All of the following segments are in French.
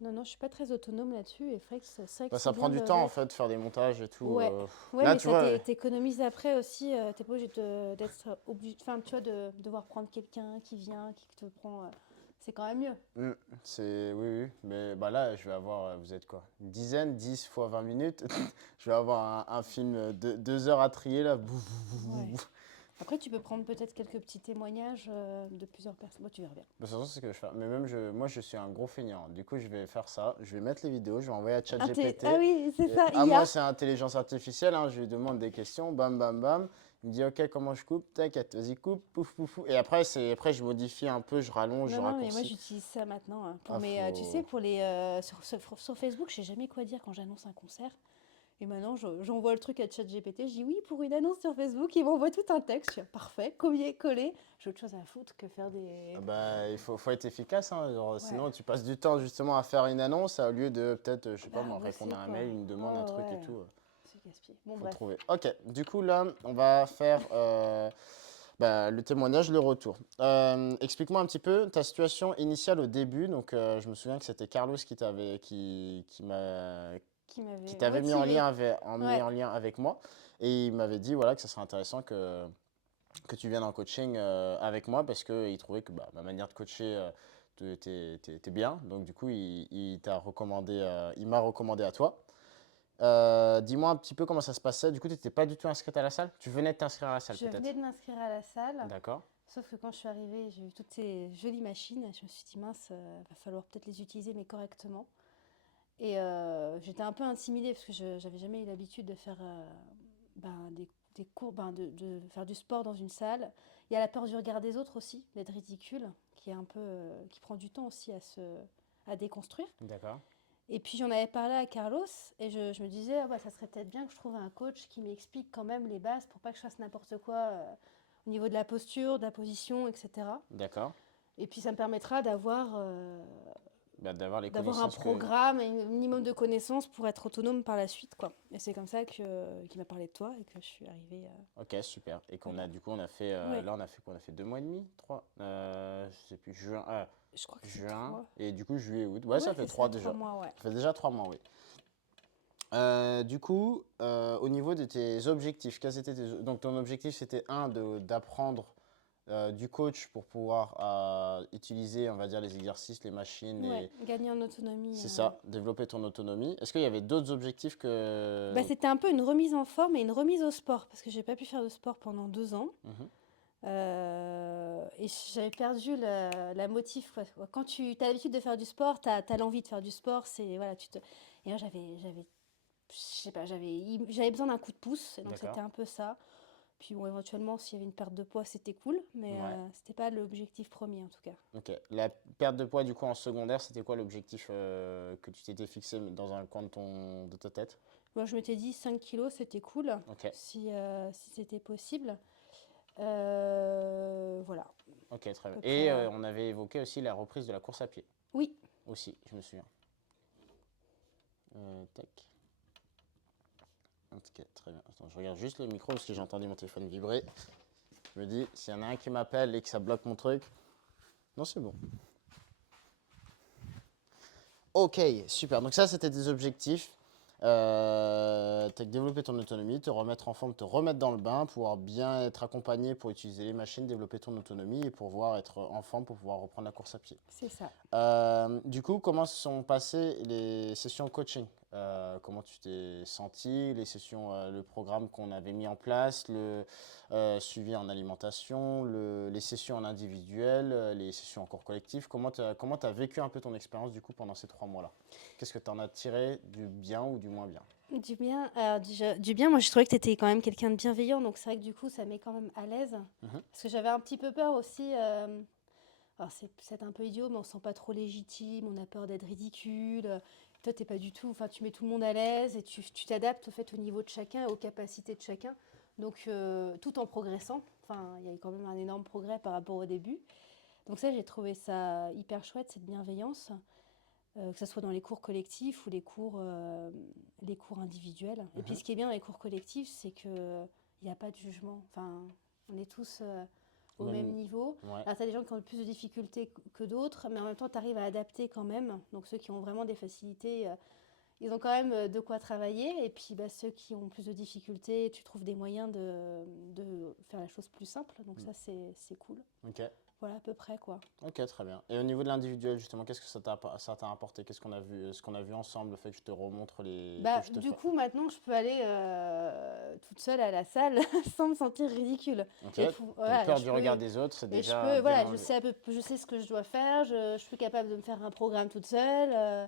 Non, non, je suis pas très autonome là-dessus. Et c'est vrai que Bah, c'est ça prend bien de du le temps en mettre. fait, de faire des montages et tout. Ouais, ouais, Là, mais tu ça vois, t'économise après aussi. T'es pas obligé d'être obligé, enfin, tu vois, de devoir prendre quelqu'un qui vient, qui te prend. C'est quand même mieux. hmm, oui, oui. Mais bah là, je vais avoir, vous êtes quoi? Une dizaine, 10 fois 20 minutes. Je vais avoir un film de 2 heures à trier là. Bouf, bouf, bouf, bouf, Ouais. bouf. Après, tu peux prendre peut-être quelques petits témoignages de plusieurs personnes. Moi, tu verras bien. De toute façon, c'est ce que je fais. Mais même, moi, je suis un gros feignant. Du coup, je vais faire ça. Je vais mettre les vidéos, je vais envoyer à Ah ChatGPT. oui, c'est ça, À moi, IA. c'est intelligence artificielle, hein. Je lui demande des questions, bam, bam, bam. Il me dit, OK, comment je coupe? T'inquiète, vas-y, coupe, pouf, pouf, pouf. Et après, après, je modifie un peu, je rallonge, je Non, non, mais moi raccourcis. j'utilise ça maintenant, hein, pour Ah, mes, tu sais, faut. pour les sur Facebook, je sais jamais quoi dire quand j'annonce un concert. Et maintenant, j'envoie le truc à ChatGPT, je dis oui pour une annonce sur Facebook, il m'envoie tout un texte, je suis parfait, copier-coller. J'ai autre chose à foutre que faire Ah des. bah, faut être efficace, hein. Genre, Ouais, sinon, tu passes du temps justement à faire une annonce au lieu de peut-être, je sais pas bah moi, répondre bosser à un quoi. mail, une demande, un Oh truc et ouais, tout. c'est casse-pied. Bon, Faut bref. trouver. Ok, du coup là, on va faire bah, le témoignage, le retour. Explique-moi un petit peu ta situation initiale au début. Donc, je me souviens que c'était Carlos Qui qui m'avait t'avait mis en lien motivé. mis Ouais, en lien avec moi. Et il m'avait dit voilà, que ça serait intéressant que tu viennes en coaching avec moi parce qu'il trouvait que bah, ma manière de coacher t'es bien. Donc, du coup, il t'a recommandé, il m'a recommandé à toi. Dis-moi un petit peu comment ça se passait. Du coup, tu n'étais pas du tout inscrite à la salle? Tu venais de t'inscrire à la salle, je venais peut-être? de m'inscrire à la salle, D'accord. sauf que quand je suis arrivée, j'ai vu toutes ces jolies machines, et je me suis dit mince, va falloir peut-être les utiliser mais correctement. Et j'étais un peu intimidée parce que j'avais jamais eu l'habitude de faire ben, des cours, ben, de faire du sport dans une salle. Il y a la peur du regard des autres aussi, d'être ridicule, qui est un peu, qui prend du temps aussi à déconstruire. D'accord. Et puis j'en avais parlé à Carlos et je me disais, ah bah, ça serait peut-être bien que je trouve un coach qui m'explique quand même les bases pour pas que je fasse n'importe quoi au niveau de la posture, de la position, etc. D'accord. Et puis ça me permettra Bah, d'avoir les d'avoir un connaissances que. programme et un minimum de connaissances pour être autonome par la suite, quoi. Et c'est comme ça qu'il m'a parlé de toi et que je suis arrivée. Ok, super. Et qu'on a, Voilà. du coup, on a fait. Ouais, Là, on a fait quoi? On a fait 2 mois et demi? Trois? Je sais plus. je crois que c'est Juin. 3. Et du coup, juillet, août. Ouais, Ouais, ça fait c'est ça, trois 3 déjà. mois, ouais. Ça fait déjà 3 mois, oui. Du coup, au niveau de tes objectifs, quels étaient donc ton objectif c'était d'apprendre du coach pour pouvoir utiliser, on va dire, les exercices, les machines, Ouais, gagner en autonomie. c'est ça, développer ton autonomie. Est-ce qu'il y avait d'autres objectifs Bah, que... c'était un peu une remise en forme et une remise au sport parce que j'ai pas pu faire de sport pendant 2 ans. Mhm. Et j'avais perdu la motive, quoi. Quand tu as l'habitude de faire du sport, t'as l'envie de faire du sport. Voilà, Et moi, je sais pas, j'avais besoin d'un coup de pouce, et donc c'était D'accord. un peu ça. Puis bon, éventuellement, s'il y avait une perte de poids, c'était cool, mais Ouais. c'était pas l'objectif premier en tout cas. Ok. La perte de poids, du coup, en secondaire, c'était quoi l'objectif que tu t'étais fixé dans un coin de ta tête? Moi, je m'étais dit 5 kilos, c'était cool, Ok. si c'était possible. Voilà, Ok, très à bien. peu Et près. on avait évoqué aussi la reprise de la course à pied. Oui, Aussi, je me souviens. Tac. Ok, très bien. Attends, je regarde juste le micro parce que j'ai entendu mon téléphone vibrer. Je me dis, s'il y en a un qui m'appelle et que ça bloque mon truc. Non, c'est bon. Ok, super. Donc ça, c'était des objectifs. Développer ton autonomie, te remettre en forme, te remettre dans le bain, pouvoir bien être accompagné pour utiliser les machines, développer ton autonomie et pouvoir être en forme pour pouvoir reprendre la course à pied. c'est ça. Du coup, comment se sont passées les sessions coaching? Comment tu t'es senti, les sessions, le programme qu'on avait mis en place, le suivi en alimentation, les sessions en individuel, les sessions en cours collectif. Comment tu as vécu un peu ton expérience du coup pendant ces 3 mois-là? Qu'est-ce que tu en as tiré du bien ou du moins bien? Du bien, alors déjà, du bien, moi je trouvais que tu étais quand même quelqu'un de bienveillant, donc c'est vrai que du coup ça met quand même à l'aise. Mhm. Parce que j'avais un petit peu peur aussi, alors c'est peut-être un peu idiot, mais on se sent pas trop légitime, on a peur d'être ridicule. Toi t'es pas du tout, enfin tu mets tout le monde à l'aise et tu t'adaptes au fait au niveau de chacun et aux capacités de chacun. Donc tout en progressant, enfin il y a eu quand même un énorme progrès par rapport au début. Donc ça j'ai trouvé ça hyper chouette, cette bienveillance. Que ce soit dans les cours collectifs ou les cours individuels. Et puis Mhm. ce qui est bien dans les cours collectifs, c'est qu'il n'y a pas de jugement. Enfin, on est tous au Même... même niveau. Ouais, Alors, tu as des gens qui ont plus de difficultés que d'autres, mais en même temps, tu arrives à adapter quand même. Donc, ceux qui ont vraiment des facilités, ils ont quand même de quoi travailler. Et puis, bah, ceux qui ont plus de difficultés, tu trouves des moyens de faire la chose plus simple. Donc, mm, ça, c'est cool. ok. Voilà, à peu près, quoi. Ok, très bien. Et au niveau de l'individuel, justement, qu'est-ce que ça t'a apporté? Qu'est-ce qu'on a vu, ce qu'on a vu ensemble, le fait que je te remontre que Bah, je te du fais. coup, maintenant, je peux aller toute seule à la salle sans me sentir ridicule. Ok, Et donc voilà, peur du regard des autres, c'est et je déjà peux, bien voilà, enlevé. je sais ce que je dois faire, je suis capable de me faire un programme toute seule.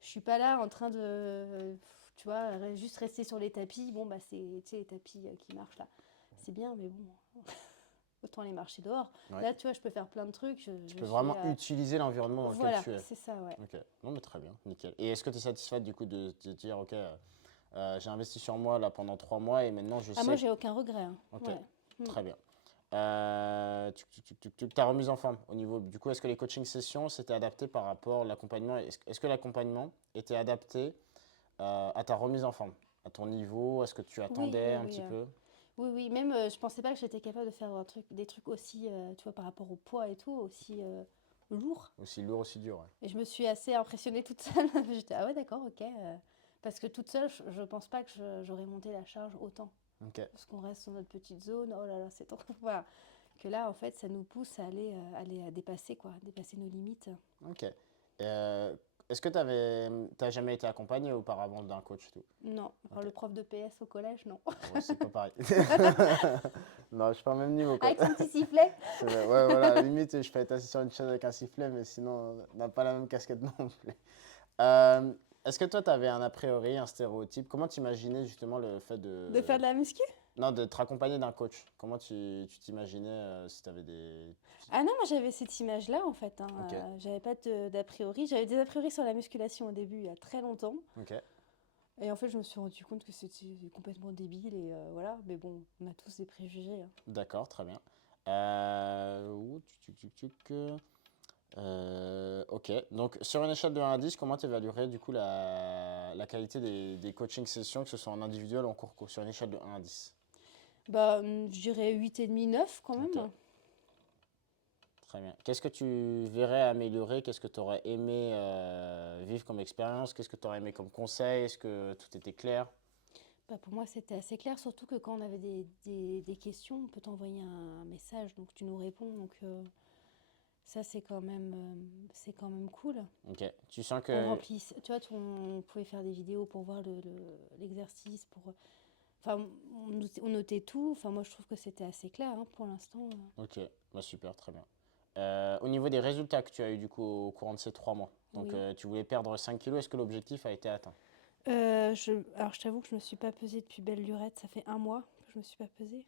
Je suis pas là en train de, tu vois, juste rester sur les tapis. Bon, bah, c'est, tu sais, les tapis qui marchent là. C'est bien, mais bon, autant aller marcher dehors. Ouais. Là, tu vois, je peux faire plein de trucs. Tu Je peux suis, vraiment utiliser l'environnement dans lequel voilà, tu es. c'est ça, ouais. Ok, non mais très bien, nickel. Et est-ce que tu es satisfaite du coup de te dire, ok, j'ai investi sur moi là pendant 3 mois et maintenant je Ah, moi, sais. j'ai aucun regret, hein. Ok, Ouais. Mm. très bien. Ta remise en forme au niveau, du coup, est-ce que les coaching sessions s'étaient adaptées par rapport à l'accompagnement? Est-ce que l'accompagnement était adapté à ta remise en forme, à ton niveau, à ce que tu Oui, attendais oui, un oui. petit peu? Oui, oui, même je pensais pas que j'étais capable de faire des trucs aussi, tu vois, par rapport au poids et tout, aussi lourds. Aussi lourd, aussi dur, Et je me suis assez impressionnée toute seule. J'étais, ah ouais, d'accord, ok. Parce que toute seule, je pense pas que j'aurais monté la charge autant. ouais. Ok, Parce qu'on reste dans notre petite zone, oh là là, c'est trop. Voilà. Que là, en fait, ça nous pousse à aller à dépasser, quoi, dépasser nos limites. ok. Est-ce que t'as jamais été accompagné auparavant d'un coach et tout? Non, alors Ok. le prof de PS au collège, non. Ouais, c'est pas pareil. Non, je suis pas au même niveau quoi. Avec son petit sifflet. C'est vrai. Ouais, voilà, limite, je peux être assis sur une chaise avec un sifflet, mais sinon, on n'a pas la même casquette non plus. Euh, Est-ce que toi, tu avais un a priori, un stéréotype? Comment t'imaginais justement le fait De faire de... de la muscu? Non, de te accompagner d'un coach? Comment tu t'imaginais si tu avais des... Ah non, moi j'avais cette image-là en fait, hein. Ok, J'avais pas d'a priori. J'avais des a priori sur la musculation au début, il y a très longtemps. ok, Et en fait, je me suis rendu compte que c'était complètement débile et voilà. Mais bon, on a tous des préjugés, hein. d'accord, très bien. Ok, donc sur une échelle de 1 à 10, comment tu évaluerais du coup la qualité des coaching sessions, que ce soit en individuel ou en cours, sur une échelle de 1 à 10? Bah, je dirais 8,5, 9 quand Ok, même. très bien. Qu'est-ce que tu verrais améliorer? Qu'est-ce que tu aurais aimé vivre comme expérience? Qu'est-ce que tu aurais aimé comme conseil? Est-ce que tout était clair? Bah, pour moi, c'était assez clair, surtout que quand on avait des questions, on peut t'envoyer un message, donc tu nous réponds. Donc ça, c'est quand même cool. Ok, tu sens On que... remplit, tu vois, on pouvait faire des vidéos pour voir l'exercice, pour... Enfin, on notait tout. Enfin, moi, je trouve que c'était assez clair, hein, pour l'instant. Ok, bah super, très bien. Au niveau des résultats que tu as eu du coup au courant de ces 3 mois, donc Oui. tu voulais perdre 5 kilos, est-ce que l'objectif a été atteint? Alors, je t'avoue que je me suis pas pesée depuis belle lurette. Ça fait un mois que je me suis pas pesée.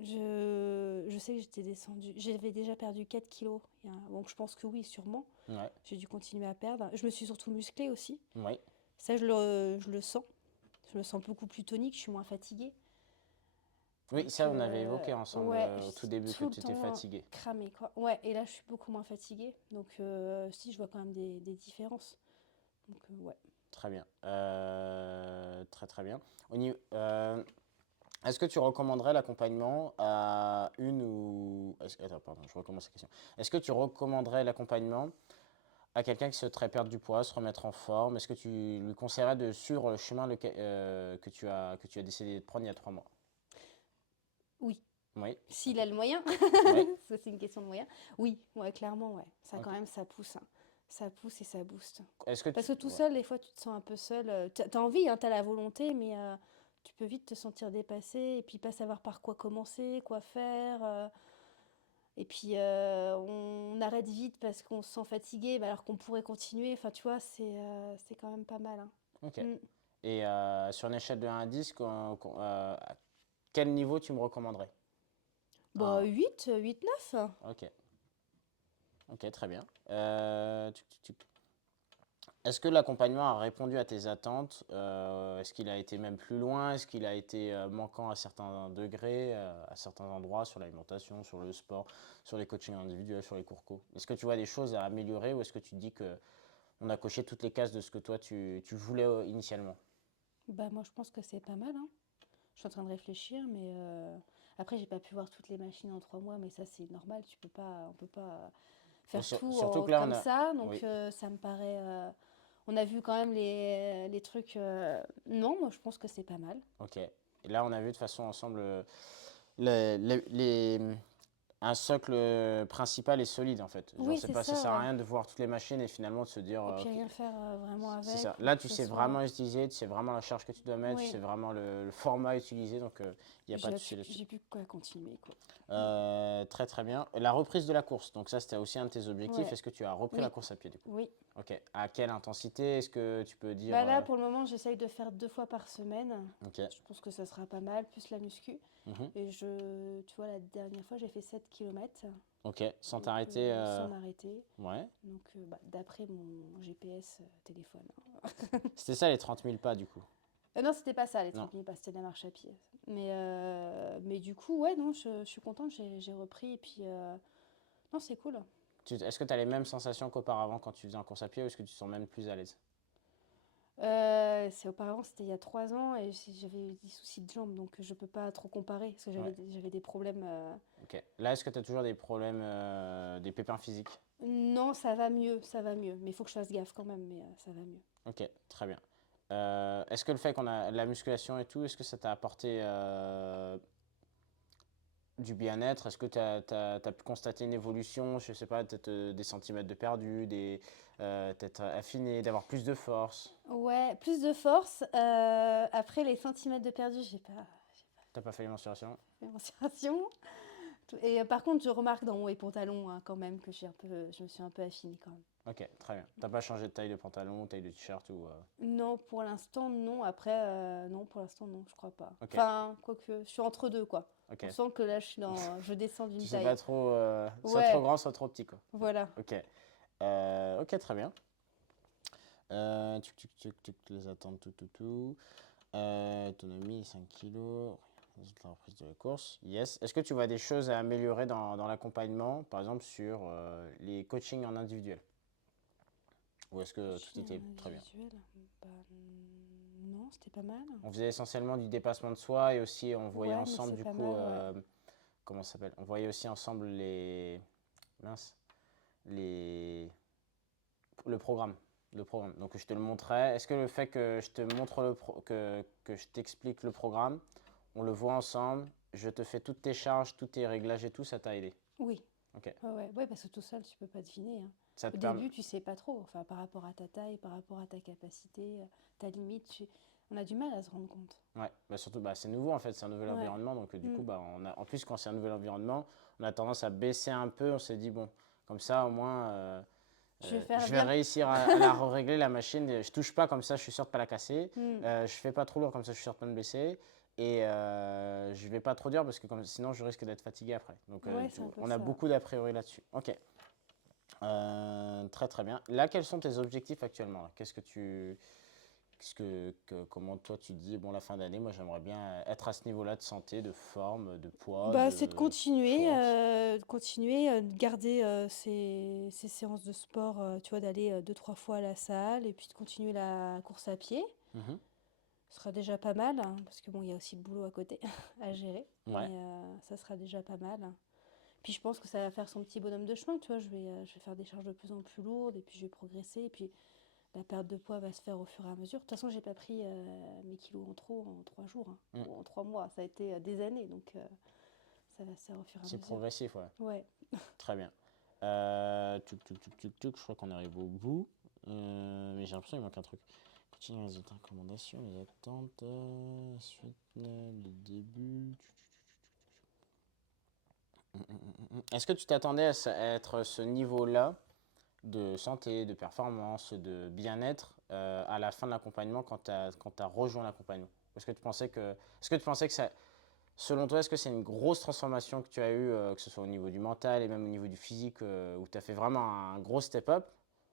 Je sais que j'étais descendue. J'avais déjà perdu 4 kilos. Donc, je pense que oui, sûrement. Ouais, J'ai dû continuer à perdre. Je me suis surtout musclée aussi. oui. Ça, je le sens. Je me sens beaucoup plus tonique. Je suis moins fatiguée. Oui, Donc, ça on avait évoqué ensemble ouais, au tout début que tout le tu étais temps fatigué. cramée, quoi. Ouais, et là, je suis beaucoup moins fatiguée. Donc, si, je vois quand même des différences. Donc, ouais. Très bien. Très très bien. Est-ce que tu recommanderais l'accompagnement à une ou... Attends, pardon, je recommence la question. Est-ce que tu recommanderais l'accompagnement à quelqu'un qui souhaiterait perdre du poids, se remettre en forme? Est-ce que tu lui conseillerais de suivre le chemin que tu as décidé de prendre il y a 3 mois? Oui. Oui, S'il ok. a le moyen, Oui, ça c'est une question de moyen. Oui, ouais, clairement, ouais. Ça ok. quand même, ça pousse, hein. Ça pousse et ça booste. Est-ce que Parce tu... que tout ouais. seul, des fois, tu te sens un peu seul. T'as envie, hein, t'as la volonté, mais tu peux vite te sentir dépassé et puis pas savoir par quoi commencer, quoi faire. Et puis on arrête vite parce qu'on se sent fatigué, alors qu'on pourrait continuer. Enfin, tu vois, c'est quand même pas mal, hein. Ok. Mm. Et sur une échelle de 1 à 10, à quel niveau tu me recommanderais? Bah, Un. 8, 9. Ok. Ok, très bien. Est-ce que l'accompagnement a répondu à tes attentes? Est-ce qu'il a été même plus loin? Est-ce qu'il a été manquant à certains degrés, à certains endroits, sur l'alimentation, sur le sport, sur les coachings individuels, sur les cours co? Est-ce que tu vois des choses à améliorer ou est-ce que tu te dis que on a coché toutes les cases de ce que toi tu voulais initialement? Bah, moi, je pense que c'est pas mal, hein. Je suis en train de réfléchir, mais Après, j'ai pas pu voir toutes les machines en 3 mois, mais ça, c'est normal. On peut pas Bon, faire tout surtout que là, on comme a. ça. Donc, Oui, ça me paraît. On a vu quand même les trucs. Non, moi, je pense que c'est pas mal. ok. Et là, on a vu de façon ensemble les, les- les- un socle principal est solide en fait. Genre, Oui, c'est ça ça, sert à ouais. rien de voir toutes les machines et finalement de se dire, Et puis ok, rien faire vraiment c'est avec, ça. ou Là, que tu ce sais soit. vraiment utiliser, tu sais vraiment la charge que tu dois mettre, tu sais Oui, vraiment le format à utiliser, donc il n'y a pas de souci là-dessus. j'ai plus quoi continuer, quoi. Très très bien. La reprise de la course, donc ça c'était aussi un de tes objectifs. Ouais, Est-ce que tu as repris la oui, course à pied du coup? oui. Ok. À quelle intensité? Est-ce que tu peux dire Bah là, pour le moment, j'essaye de faire 2 fois par semaine. ok. Je pense que ça sera pas mal, plus la muscu. Mhm. Et tu vois, la dernière fois, j'ai fait 7 kilomètres, Ok. Sans donc t'arrêter. sans m'arrêter. Ouais. Donc, bah, d'après mon GPS téléphone, hein. C'était ça les 30 000 pas du coup. Non, c'était pas ça, les Non. 30 000 pas, c'était de la marche à pied. Mais du coup, ouais, non, je suis contente, j'ai repris. Et puis, non, c'est cool. Est-ce que tu as les mêmes sensations qu'auparavant quand tu faisais en course à pied ou est-ce que tu te sens même plus à l'aise? Auparavant, c'était il y a 3 ans et j'avais des soucis de jambes, donc je peux pas trop comparer parce que Ouais. j'avais des problèmes. Ok. Là, est-ce que tu as toujours des problèmes, des pépins physiques? Non, ça va mieux, ça va mieux. Mais il faut que je fasse gaffe quand même, mais ça va mieux. Ok, très bien. Est-ce que le fait qu'on a la musculation et tout, est-ce que ça t'a apporté du bien-être? Est-ce que tu as pu constater une évolution, je sais pas, peut-être des centimètres de perdu, peut-être affiné, d'avoir plus de force? Ouais, plus de force. Après les centimètres de perdu, j'ai pas T'as pas fait les mensurations? fait mensuration. Et par contre, je remarque dans mes pantalons hein, quand même que je me suis un peu affinée quand même. Ok, très bien. T'as pas changé de taille de pantalon, taille de t-shirt ou Non, pour l'instant, non. Après, non, pour l'instant, non, je crois pas. Ok, Enfin, quoique, je suis entre deux, quoi. On ok. sent que là, je descends Tu d'une sais taille. pas trop, soit trop Ouais, grand, soit trop petit quoi. voilà. Ok, ok, très bien. Tuc, tuc, tuc, tuc, les attentes, tout, tout, tout. Autonomie, 5 kilos. Résultat de la reprise de la course. Yes. Est-ce que tu vois des choses à améliorer dans l'accompagnement, par exemple sur les coachings en individuel? Ou est-ce que tout Coaching était en très bien? individuel, bah, non, c'était pas mal. On faisait essentiellement du dépassement de soi et aussi on voyait Ouais, mais ensemble c'est du pas coup, mal, ouais. comment ça s'appelle? On voyait aussi ensemble mince, les, le programme. Le programme. Donc je te le montrais. Est-ce que le fait que je te montre que je t'explique le programme, on le voit ensemble, je te fais toutes tes charges, tous tes réglages et tout, ça t'a aidé? Oui. Ok. Ouais, ouais, ouais, parce que tout seul, tu peux pas deviner, hein. Ça Au te permet. début, tu sais pas trop. Enfin, par rapport à ta taille, par rapport à ta capacité, ta limite, on a du mal à se rendre compte. Ouais, bah surtout, bah, c'est nouveau en fait, c'est un nouvel Ouais. environnement. Donc du Mm. coup, bah, en plus, quand c'est un nouvel environnement, on a tendance à baisser un peu. On s'est dit, bon, comme ça, au moins, Je vais faire je vais bien. réussir à la régler la machine. Je touche pas, comme ça, je suis sûr de pas la casser. Mm. Je fais pas trop lourd, comme ça, je suis sûr de pas me blesser. Et je vais pas trop dur parce que sinon, je risque d'être fatigué après. Donc Ouais, c'est un peu on a ça. beaucoup d'a priori là-dessus. Ok. Très très bien. Là, quels sont tes objectifs actuellement là? Comment toi tu te dis, bon, la fin d'année, moi j'aimerais bien être à ce niveau-là de santé, de forme, de poids, Bah, c'est de de continuer, force. de garder ces séances de sport, tu vois, d'aller 2, 3 fois à la salle et puis de continuer la course à pied. Mhm. Ce sera déjà pas mal, hein, parce que bon, il y a aussi le boulot à côté à gérer, Ouais, mais ça sera déjà pas mal. Puis je pense que ça va faire son petit bonhomme de chemin, tu vois, je vais faire des charges de plus en plus lourdes et puis je vais progresser et puis la perte de poids va se faire au fur et à mesure. De toute façon, j'ai pas pris mes kilos en trop en 3 jours, hein, mm. ou en 3 mois, ça a été des années, donc ça va se faire au fur et à C'est mesure. progressif, ouais. Ouais. Très bien. Je crois qu'on arrive au bout. Mais j'ai l'impression qu'il manque un truc. Continue les autres recommandations, les attentes, suite, le début. Est-ce que tu t'attendais à être ce niveau-là de santé, de performance, de bien-être à la fin de l'accompagnement quand tu as rejoint l'accompagnement? Est-ce que tu pensais que ça, selon toi, est-ce que c'est une grosse transformation que tu as eue, que ce soit au niveau du mental et même au niveau du physique, où tu as fait vraiment un gros step-up?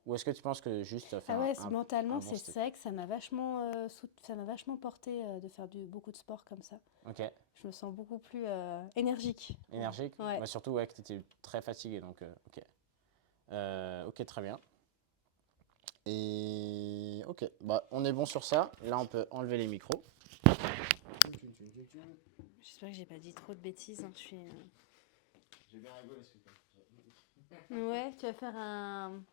Ou est-ce que tu penses que juste tu as fait Ah ouais, un mentalement, bon c'est step? vrai que ça m'a vachement porté de faire beaucoup de sport comme ça. Ok, Je me sens beaucoup plus énergique. énergique? Ouais. Bah, surtout ouais, que tu étais très fatigué, donc ok. Ok, très bien. Et ok, bah, on est bon sur ça. Là, on peut enlever les micros. J'espère que j'ai pas dit trop de bêtises, hein, je suis... J'ai bien rigolé ce week-end. Ouais, tu vas faire un...